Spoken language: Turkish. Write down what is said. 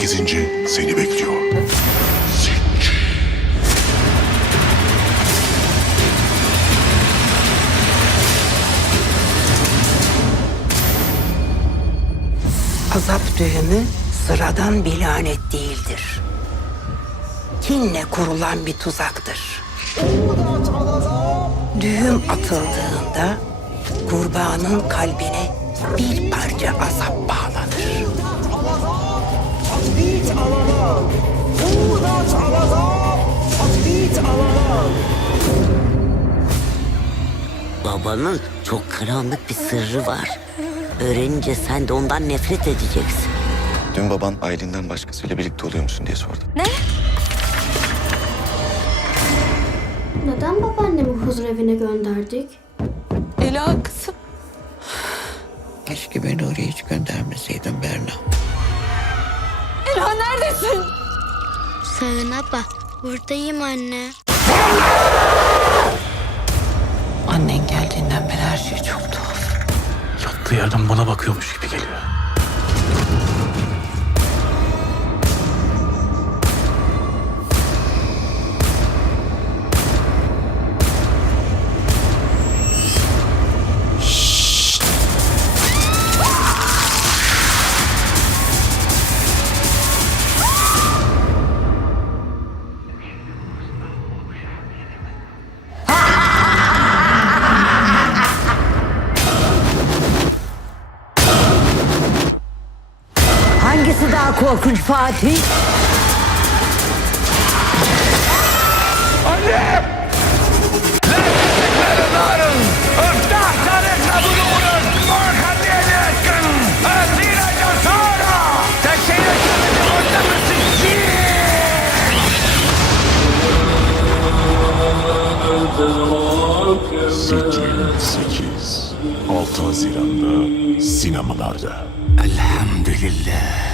Zinci seni bekliyor. Azap düğümü sıradan bir lanet değildir. Kinle kurulan bir tuzaktır. Düğüm atıldığında kurbanın kalbine bir parça azap bağlanır. Babanın çok karanlık bir sırrı var. Öğrenince sen de ondan nefret edeceksin. Dün baban Aylin'den başkasıyla birlikte oluyor musun diye sordu. Ne? Neden babaannemi huzur evine gönderdik? Ela kızım. Keşke beni oraya hiç göndermeseydin be. Ela neredesin? Sağın abla, buradayım anne. Annen geldiğinden beri her şey çok tuhaf. Yattığı yerden bana bakıyormuş gibi geliyor. Daha korkunç Fatih? Sicil 8. 6 Haziran'da sinemalarda. Elhamdülillah.